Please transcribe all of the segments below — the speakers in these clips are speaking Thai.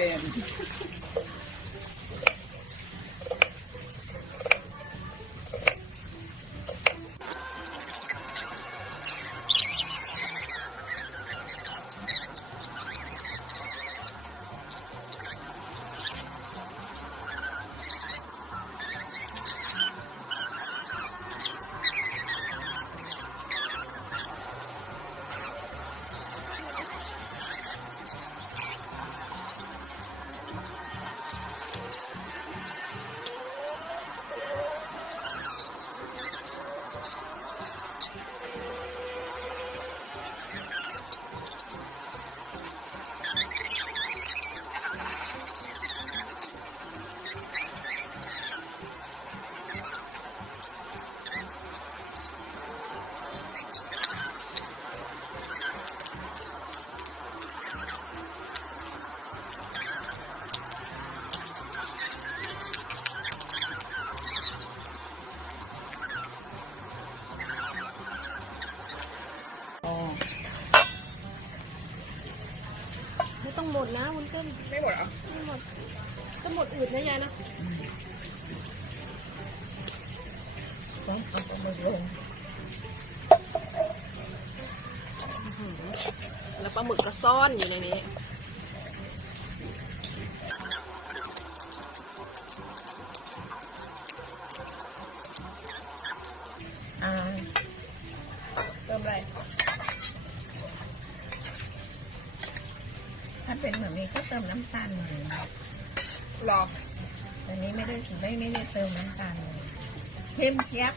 ค ต้องหมดนะวุ้นเส้นไม่หมดเหรอไม่หมดก็หมดอืดนะยายนะต้องเอาปลาหมึกลงแล้วปลาหมึกก็ซ่อนอยู่ในนี้ ไม่ได้ไม่ได้เติมน้ำตาลเลยเข้มเจี๊ยบ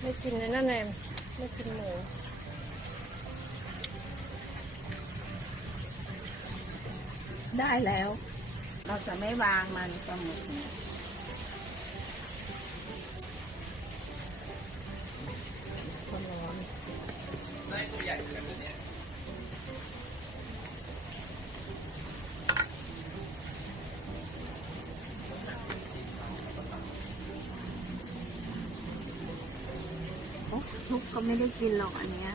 ไม่กินในนั่นเองไม่กินหมูได้แล้ว เราจะไม่วางมันปลาหมึกเนี่ยความร้อนได้ตัวใหญ่เหมือนกันตัวเนี้ย โอ้ทุ ก็ไม่ได้กินหรอกอันเนี้ย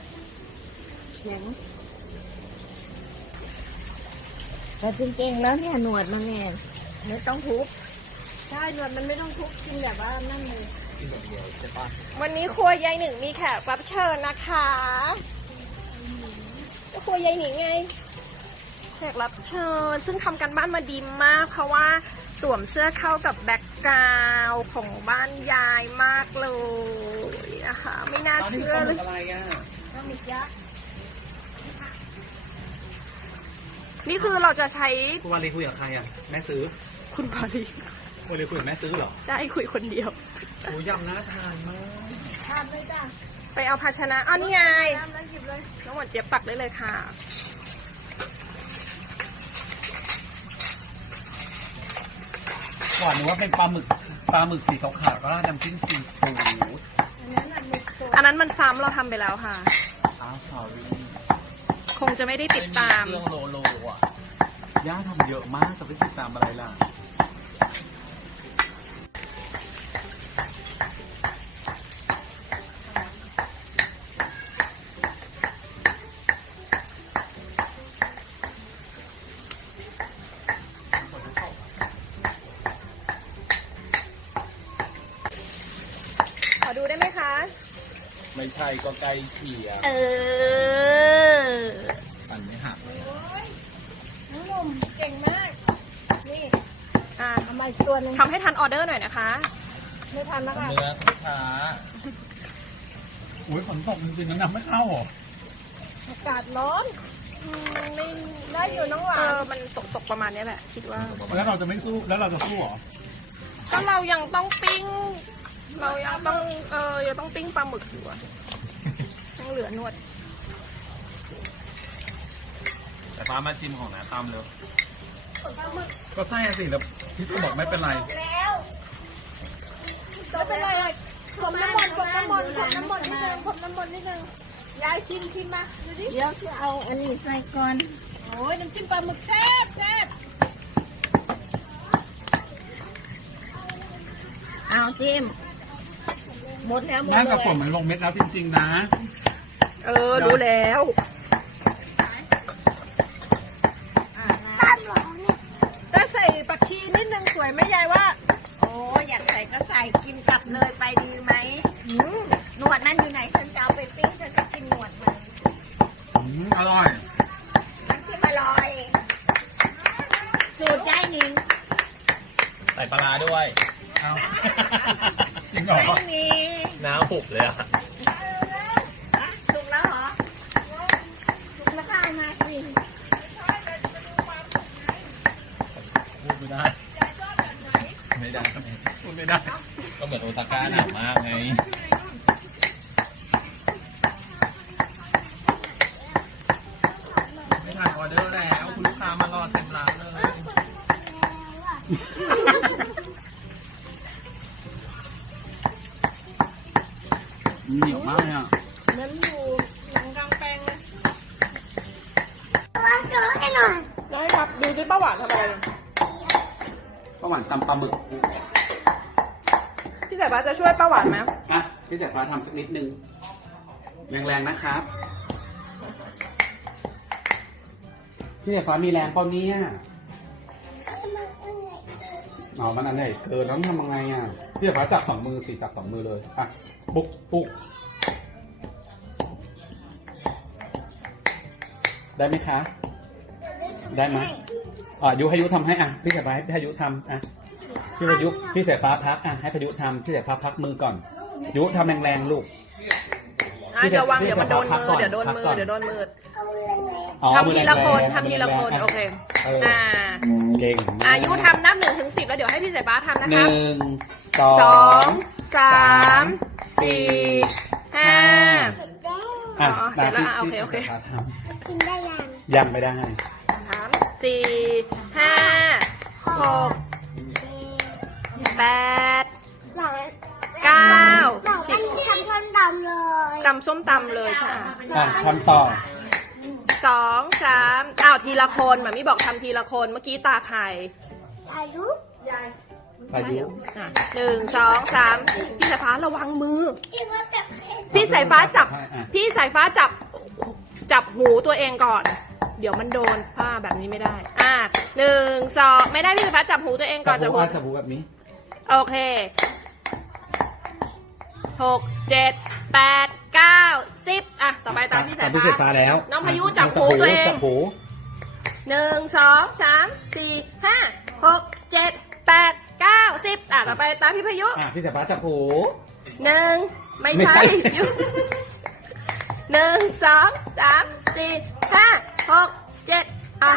แข็งแต่จริงๆแล้วเนี่ยหนวดมันเนี่ยไม่ต้องทุบใช่หนวดมันไม่ต้องทุบกินแบบว่านั่นเลยกินแบบเดียวใช่ปะวันนี้ครัวยายหนึ่งมีแขกรับเชิญนะคะครัวยายหนิงไงแขกรับเชิญ ซึ่งทำกันบ้านมาดีมาก เพราะว่าสวมเสื้อเข้ากับแบ็กกราวของบ้านยายมากเลย นะคะไม่น่าตอนนี้เชื่อปลาหเลมึยกอะไรอะก็มียักษ์นี่คือเราจะใช้คุณวารีคุยกับใครอะแม่ซื้อคุณบาลีคุณวารีคุยกับแม่ซื้อเหรอจะให้คุยคนเดียวโอ้ยำน่าทานมากทานเลยจ้ะไปเอาภาชนะอ้าวนี่ไงทานแล้วหยิบเลยน้องหวานเจี๊ยบตักได้เลยค่ะก่อนนึกว่าเป็นปลาหมึกปลาหมึกสีขาวๆก็ราดน้ำจิ้มซีฟู้ดอันนั้นน่ะหมึกสด อันนั้นมันซ้ำเราทำไปแล้วค่ะ อ้าวสอรี่คงจะไม่ได้ติดตามเครื่องโลโลอะย่าทำเยอะมากแต่ไม่ติดตามอะไรล่ะ ขอดูได้ไหมคะ ไม่ใช่ก็ใกล้เคียงเออ ปั่นไม่หักเลยอะน้องหนุ่มเก่งมาก นี่อะเอามาอีกตัวหนึงทำให้ทันออเดอร์หน่อยนะคะ ไม่ทันนะคะเนื้อช้าอุ้ยฝนตกจริงๆนะน้ำไม่เข้าเหรออากาศร้อนอืมไม่ได้อยู่น้องหวาเอนอ มันตกตกประมาณนี้แหละ คิดว่า แล้วเราจะไม่สู้แล้วเราจะสู้เหรอก็เรายังต้องปิ้ง เรายังต้อง เออยังต้องปิ้งปลาหมึกอยู่อะ ยังเหลือนวด แต่ป้ามาชิมของนาตามเร็วก็ใช่อะสิแล้วพี่ก็บอกไม่เป็นไร แล้วไม่เป็นไรอะผมน้ำมนต์ผมน้ำมนต์ผมน้ำมนต์นิดนึงผมน้ำมนต์นิดนึงยายชิมชิมมาดูดิ เดี๋ยวจะเอาอันนี้ใส่ก่อน โอ้ยน้ำจิ้มปลาหมึกแซ่บแซ่บเอาจิ้มหมดแล้วหมดน่าเลกับฝนยมันลงเม็ดแล้วจริงๆนะ เออ รู้แล้วแต่ใส่ปักชีนิดนึงสวยไหมยายว่า โอ้อยากใส่ก็ใส่กินกับเนยไปดีไหมอืมหนวดมันอยู่ไหนฉันจะเอาไปปิ้งฉันจะกินหนวดมันอืมอร่อยน้ำจิ้มอร่อย สูตรยายหนิงใส่ปลาร้าด้วย เอาจริงเหรอไม่มี น้ำหุบเลยอะ อะสุกแล้วเหรอสุกแล้วก็เอามาสิ พูดไม่ได้ ไม่ได้พูดไม่ได้ ก็เหมือนโอ ตาก้าหนามากไง ไม่ทันออเดอร์แล้ว คุณลูกค้ามารอเต็มร้านเลย เหนียวมากเลยอะ นั้นอยู่หลังกลางแปลงเลย ว่าเจอให้หน่อย ได้ครับ ดูที่ป้าหวานทำอะไร ป้าหวานตำปลาหมึก พี่สายฟ้าจะช่วย ป้าหวานไหมอะพี่สายฟ้าทำสักนิดนึง แรงๆนะครับ พี่สายฟ้ามีแรงเปล่าเนี่ยอ๋อมันอันไหนเกินแล้วทำยังไงอะพี่สายฟ้าจับสองมือสิจับสองมือเลยอะปุ๊กปุ๊กได้ไหมคะ ได้ไหมอะยุให้ยุทำให้อะพี่สายฟ้าให้พายุทำอะ พี่พายุพี่สายฟ้าพักอะให้พายุทำพี่สายฟ้าพักมือก่อนยุทำแรงๆลูก อะพี่เดี๋ยววางพี่เดี๋ยวมันโดนพักมืก่ออนเดี๋ยวโดนพักมือก่อน เดี๋ยวโดนมือเอายังไงอ๋อทำทีละคนมือแรงๆทำทีละคนมือแรงๆโอเค เอออ่า เก่งมากอายุทำนับหนึ่งถึงสิบแล้วเดี๋ยวให้พี่สายฟ้าทำนะหคะนึ่งสองสองสามสี่ห้า อะอ๋อเสร็จแล้วอะมาโอเคโอเคพี่สายฟ้าทกินได้ยังำยังไม่ได้ สามสี่ห้าหก แปดหลังเก้าหลังสิอับนนี้ทำท่อนดำเลยตำส้มตำเลยค่ะอะทำต่อสองสามอ้าวทีละคนหมามีบอกทำทีละคนเมื่อกี้ตาใครอายุพายุอะหนึ่งสองสามพี่สายฟ้าระวังมือ คิดว่าจะให้พี่สายฟ้าจับอะพี่สายฟ้าจับ จับหูตัวเองก่อน เดี๋ยวมันโดนผ้าแบบนี้ไม่ได้ อะหนึ่งสองไม่ได้พี่สายฟ้าจับหูตัวเองก่จัอบนจับหูหูอะจับหูแบบนี้ โอเคหกเจ็ดแปดเก้าสิบอะ ต่อไปตามพี่สายพี่สายฟ้า ฟ้าแล้วน้องพายุจับหูตัวเอง จับหูหนึ่งสองสามสี่ห้าหกเจ็ดแปดเก้าสิบอะ ต่อไปตามพี่พายุอะพี่สายฟ้าจับหู หนึ่งไม่ไม่ใช่ใช่ หนึ่งสองสามสี่ห้าหกเจ็ดอะ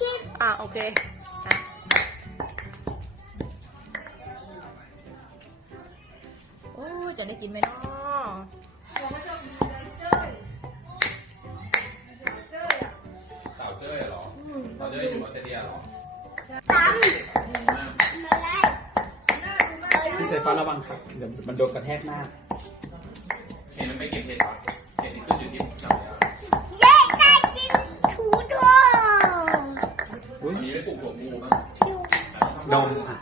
คิดอะ โอเค จะได้กินไหมเนาะสาวเจ้ยเหรอสาวเจ้ยอยู่ออสเตรเลียเหรอตำมาไล่พี่สายฟ้าระวังครับเดี๋ยวมันโดนกระแทกหน้าเห็นมันไม่เก็บเห็ดปะเห็ดที่ขึ้นอยู่ที่หนังยาเย้ได้กินถูด้วยอุ๊ยอันนี้ไม่ปลูกหัวงูมั้งดมอะ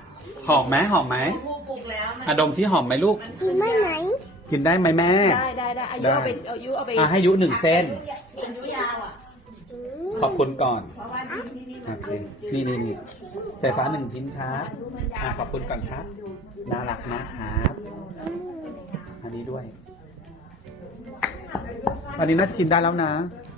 หอมไหมหอมไหมผู้ปลูกแล้วมันอะดมที่หอมไหมลูกกินไม่ไหนกินได้ไหมแม่ ได้ได้ได้อายุได้ เอาไปอายุเอาไปอะให้ยุหนึ่งเส้น อายุยาวอะขอบคุณก่อนเพราะว่าที่นี่โอเคนี่นี่นี่สายฟ้าหนึ่งชิ้นครับอะขอบคุณก่อนครับ น่ารักนะครับอันนี้ด้วย อันนี้น่าจะกินได้แล้วนะอ